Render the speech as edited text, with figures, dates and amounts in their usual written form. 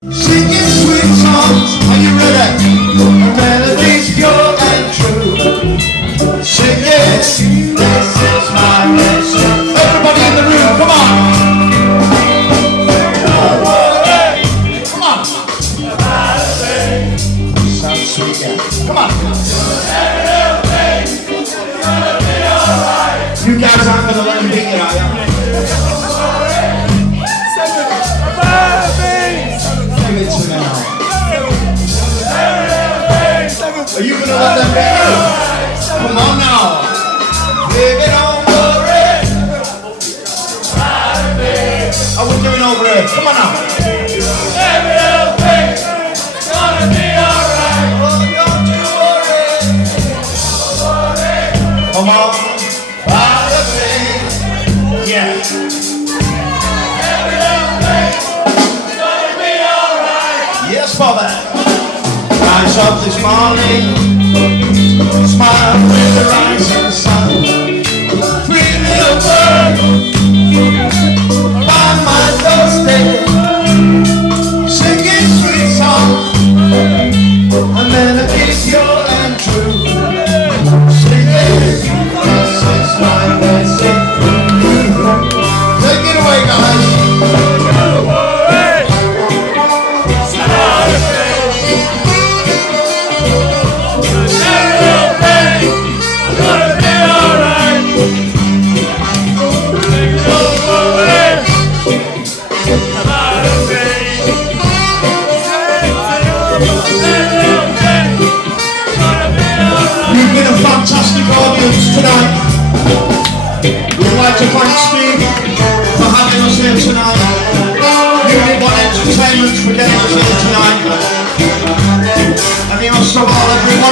Singing sweet songs, are you ready? Melodies pure and true. Sing it, this is my nation. Everybody in the room, come on. Come on. Sounds sweet, yeah. Come on. You guys aren't going to let me beat you, are you? Give it to me now. Are you going to let them beat you? Come on now. Live it on glory. Are we doing over here? Come on now. Every little thing's gonna be alright. Oh, don't you worry. Come on. Yeah. Every little thing's gonna be alright. Yes, Father. Rise up this morning, smile with the rising sun. Three little birds by my doorstep, singing sweet songs, and melodies pure and true. Singing, this is my blessing. Take it away, guys. You've been a fantastic audience tonight. We'd like to thank Steve for having us here tonight. Unit 1 Entertainment for getting us here tonight. And the most of all, everyone.